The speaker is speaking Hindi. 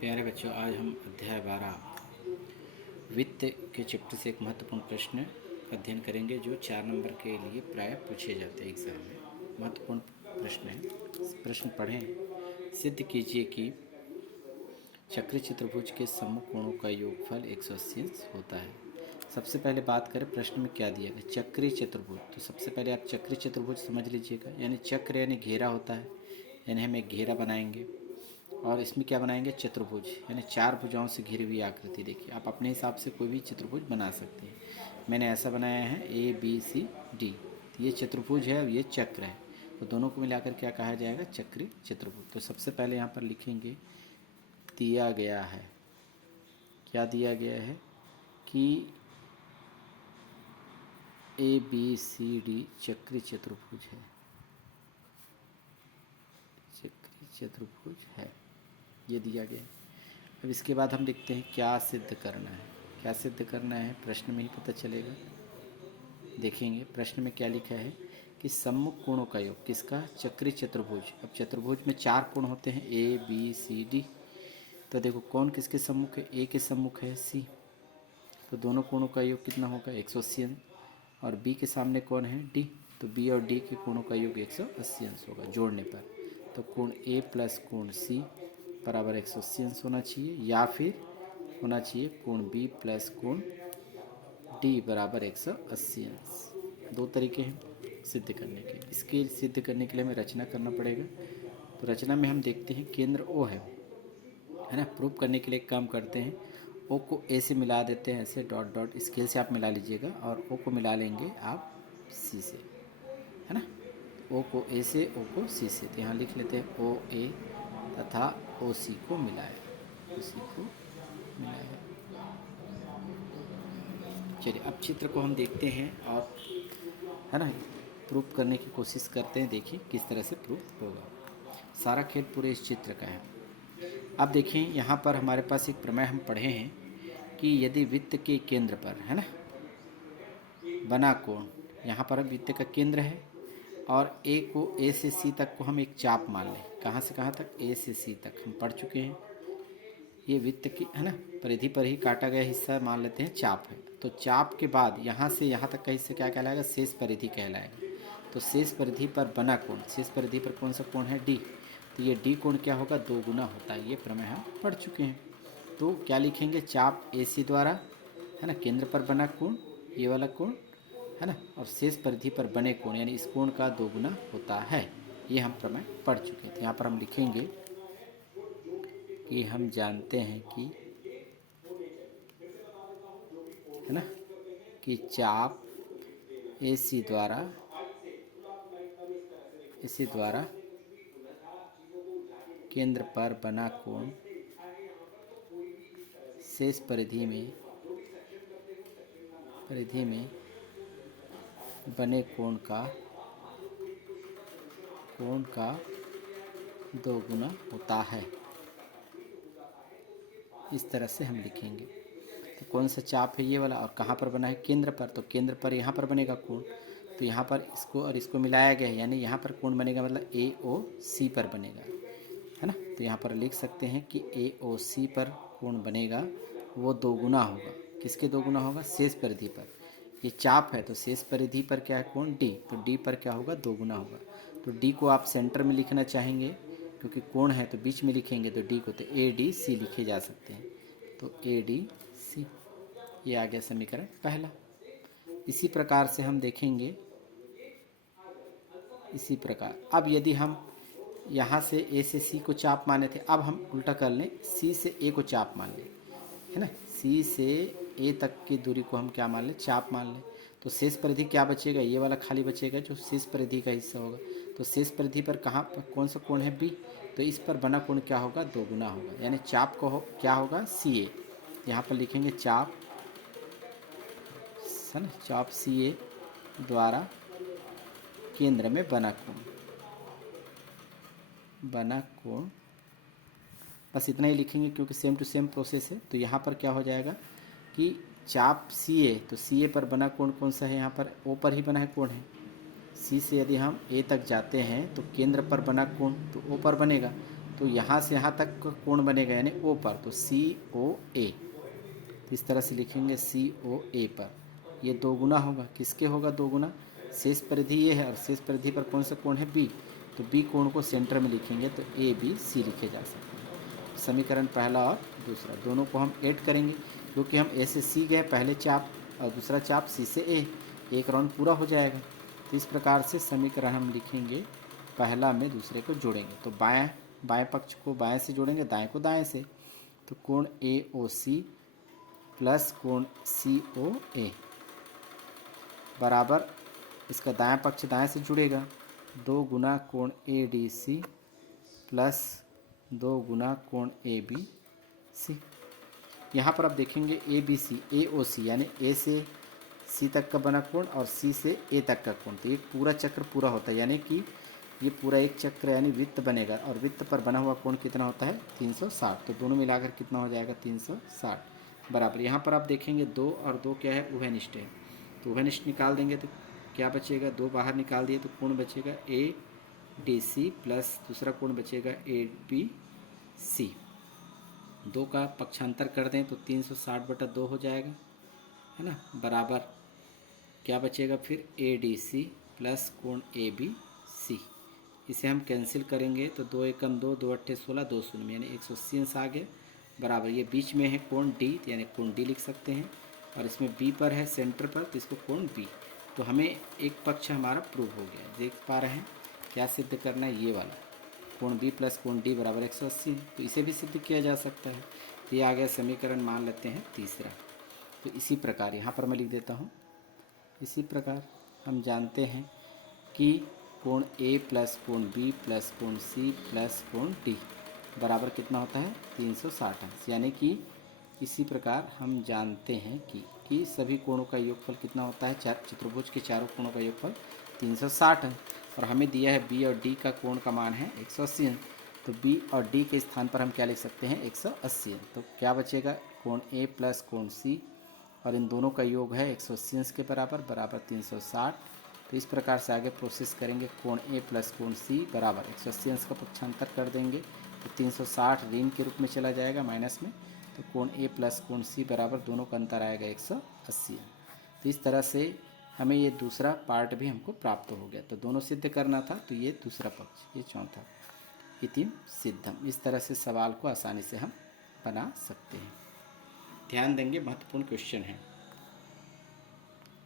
प्यारे बच्चों, आज हम अध्याय 12 वित्त के चैप्टर से एक महत्वपूर्ण प्रश्न का अध्ययन करेंगे जो 4 नंबर के लिए प्राय पूछे जाते हैं एग्जाम में। महत्वपूर्ण प्रश्न है। प्रश्न पढ़ें। सिद्ध कीजिए कि चक्रीय चतुर्भुज के सम्मुख कोणों का योगफल 180 होता है। सबसे पहले बात करें प्रश्न में क्या दिया गया। चक्रीय चतुर्भुज, तो सबसे पहले आप चक्रीय चतुर्भुज समझ लीजिएगा। यानी चक्र यानी घेरा होता है, यानी हम एक घेरा बनाएंगे और इसमें क्या बनाएंगे, चतुर्भुज, यानी 4 भुजाओं से घिरी हुई आकृति। देखिए, आप अपने हिसाब से कोई भी चतुर्भुज बना सकते हैं। मैंने ऐसा बनाया है ABCD, ये चतुर्भुज है और ये चक्र है, तो दोनों को मिलाकर क्या कहा जाएगा, चक्रीय चतुर्भुज। तो सबसे पहले यहाँ पर लिखेंगे दिया गया है, क्या दिया गया है कि ABCD चक्रीय चतुर्भुज है, चक्रीय चतुर्भुज है, ये दिया गया है। अब इसके बाद हम देखते हैं क्या सिद्ध करना है। क्या सिद्ध करना है प्रश्न में ही पता चलेगा। देखेंगे प्रश्न में क्या लिखा है कि सम्मुख कोणों का योग किसका, चक्रीय चतुर्भुज। अब चतुर्भुज में 4 कोण होते हैं ABCD, तो देखो कौन किसके सम्मुख है, A के सम्मुख है C, तो दोनों कोणों का योग कितना होगा 180। और B के सामने कौन है D, तो B और D के कोणों का योग 180 होगा जोड़ने पर। तो कोण A प्लस कोण C बराबर 180 होना चाहिए, या फिर होना चाहिए कोण B प्लस कोण D बराबर 180। दो तरीके हैं सिद्ध करने के। इसके सिद्ध करने के लिए हमें रचना करना पड़ेगा। तो रचना में हम देखते हैं केंद्र O है ना। प्रूव करने के लिए एक काम करते हैं, O को A से मिला देते हैं, ऐसे डॉट डॉट स्केल से आप मिला लीजिएगा, और O को मिला लेंगे आप C से, है ना। O को A से, O को C से, तो यहाँ लिख लेते हैं OA तथा OC को मिलाए, OC को मिलाए। चलिए अब चित्र को हम देखते हैं और, है ना, प्रूफ करने की कोशिश करते हैं। देखिए किस तरह से प्रूफ होगा। सारा खेल पूरे इस चित्र का है। अब देखिए यहाँ पर हमारे पास एक प्रमेय हम पढ़े हैं कि यदि वृत्त के केंद्र पर, है ना, बना कोण, यहाँ पर वृत्त का केंद्र है और A को A से C तक को हम एक चाप मान लें। कहाँ से कहाँ तक, A से C तक हम पढ़ चुके हैं। ये वृत्त की, है ना, परिधि पर ही काटा गया हिस्सा मान लेते हैं चाप है। तो चाप के बाद यहाँ से यहाँ तक का हिस्सा क्या कहलाएगा, शेष परिधि कहलाएगा। तो शेष परिधि पर बना कोण, शेष परिधि पर कौन सा कोण है, D, तो ये D कोण क्या होगा, 2 गुना होता है। ये प्रमेय हम पढ़ चुके हैं। तो क्या लिखेंगे, चाप AC द्वारा, है ना, केंद्र पर बना कोण, ये वाला कोण, है ना, और शेष परिधि पर बने कोण, यानी इस कोण का 2 गुना होता है। ये हम प्रमेय पढ़ चुके हैं। तो यहाँ पर हम लिखेंगे कि हम जानते हैं कि, है ना, कि चाप AC द्वारा केंद्र पर बना कोण शेष परिधि में बने कोण का 2 गुना होता है। इस तरह से हम लिखेंगे। तो कौन सा चाप है, ये वाला, और कहाँ पर बना है, केंद्र पर। तो केंद्र पर यहाँ पर बनेगा कोण, तो यहाँ पर इसको और इसको मिलाया गया है, यानी यहाँ पर कोण बनेगा, मतलब AOC पर बनेगा, है ना। तो यहाँ पर लिख सकते हैं कि AOC पर कोण बनेगा वो 2 गुना होगा। किसके 2 गुना होगा, शेष परिधि पर। ये चाप है तो शेष परिधि पर क्या है, कोण D, तो D पर क्या होगा, 2 गुना होगा। तो D को आप सेंटर में लिखना चाहेंगे, क्योंकि कोण है तो बीच में लिखेंगे, तो D को तो ADC लिखे जा सकते हैं। तो ADC, ये आ गया समीकरण पहला। इसी प्रकार से हम देखेंगे, इसी प्रकार अब यदि हम यहाँ से A से C को चाप माने थे, अब हम उल्टा कर लें, C से A को चाप मान लें, है ना। C से A तक की दूरी को हम क्या मान लें, चाप मान लें। तो शेष परिधि क्या बचेगा, ये वाला खाली बचेगा जो शेष परिधि का हिस्सा होगा। तो शेष परिधि पर कहाँ पर कौन सा कोण है, B, तो इस पर बना कोण क्या होगा, 2 गुना होगा, यानी चाप को क्या होगा, CA। यहाँ पर लिखेंगे चाप, है ना, चाप CA द्वारा केंद्र में बना कोण, बस इतना ही लिखेंगे क्योंकि सेम टू सेम प्रोसेस है। तो यहाँ पर क्या हो जाएगा कि चाप CA, तो CA पर बना कोण कौन सा है, यहाँ पर O पर ही बना है कोण है। C से यदि हम A तक जाते हैं तो केंद्र पर बना कोण तो O पर बनेगा। तो यहाँ से यहाँ तक का कोण बनेगा यानी ओ पर, तो सी ओ ए, इस तरह से लिखेंगे सी ओ ए पर। ये 2 गुना होगा, किसके होगा 2 गुना? शेष परिधि ये है और शेष परिधि पर कौन सा कोण है? बी, तो बी कोण को सेंटर में लिखेंगे तो ए बी सी लिखे जा सकते हैं। समीकरण पहला और दूसरा दोनों को हम ऐड करेंगे, क्योंकि हम ए से सी गए पहले चाप और दूसरा चाप सी से ए, एक राउंड पूरा हो जाएगा। तो इस प्रकार से समीकरण हम लिखेंगे, पहला में दूसरे को जोड़ेंगे, तो बाएं पक्ष को बाएं से जोड़ेंगे, दाएं को दाएं से, तो कोण ए ओ सी प्लस कोण सी ओ ए बराबर, इसका दायां पक्ष दाएं से जुड़ेगा, 2 गुना कोण ए डी सी प्लस 2 गुना कोण ए बी सी। यहाँ पर आप देखेंगे ए बी सी, ए ओ सी यानी ए से सी तक का बना कोण और सी से ए तक का कोण, तो एक पूरा चक्र पूरा होता है, यानी कि ये पूरा एक चक्र यानी वृत्त बनेगा, और वृत्त पर बना हुआ कोण कितना होता है? 360, तो दोनों मिलाकर कितना हो जाएगा? 360 बराबर। यहाँ पर आप देखेंगे 2 और 2 क्या है? उभयनिष्ठ है, तो उभयनिष्ठ निकाल देंगे तो क्या बचेगा? 2 बाहर निकाल दिए तो कोण बचेगा ए डी सी प्लस दूसरा कोण बचेगा ए बी सी। 2 का पक्षांतर कर दें तो 360/2 हो जाएगा, है ना, बराबर क्या बचेगा फिर? ए डी सी प्लस कोण ए बी सी। इसे हम कैंसिल करेंगे तो 2 एकम 2, 2 अट्ठे 16, 2 शून्य यानी 180 आ गया, बराबर ये बीच में है कोण डी, यानी कोण डी लिख सकते हैं, और इसमें बी पर है सेंटर पर, तो इसको कोण बी। तो हमें एक पक्ष हमारा प्रूव हो गया, देख पा रहे हैं। क्या सिद्ध करना है? ये वाला कोण बी प्लस कोण डी बराबर 180, तो इसे भी सिद्ध किया जा सकता है। ये आ गया समीकरण, मान लेते हैं तीसरा। तो इसी प्रकार यहाँ पर मैं लिख देता हूँ, इसी प्रकार हम जानते हैं कि कोण ए प्लस कोण बी प्लस कोण सी प्लस कोण डी बराबर कितना होता है? 360 अंश, यानी कि इसी प्रकार हम जानते हैं कि सभी कोणों का योगफल कितना होता है? चतुर्भुज के चारों कोणों का योगफल 360 अंश, और हमें दिया है बी और डी का कोण का मान है 180 अंश, तो बी और डी के स्थान पर हम क्या लिख सकते हैं? 180 अंश। तो क्या बचेगा? कोण ए प्लस कोण सी, और इन दोनों का योग है 180 अंश के बराबर, बराबर 360। तो इस प्रकार से आगे प्रोसेस करेंगे, कोण ए प्लस कोण सी बराबर 180 अंश का पक्षांतर कर देंगे तो 360 ऋण के रूप में चला जाएगा माइनस में, तो कोण ए प्लस कोण सी बराबर दोनों का अंतर आएगा 180 अंश। तो इस तरह से हमें ये दूसरा पार्ट भी हमको प्राप्त हो गया। तो दोनों सिद्ध करना था, तो ये दूसरा पक्ष, ये चौथा, इतिम सिद्धम। इस तरह से सवाल को आसानी से हम बना सकते हैं। ध्यान देंगे, महत्वपूर्ण क्वेश्चन है।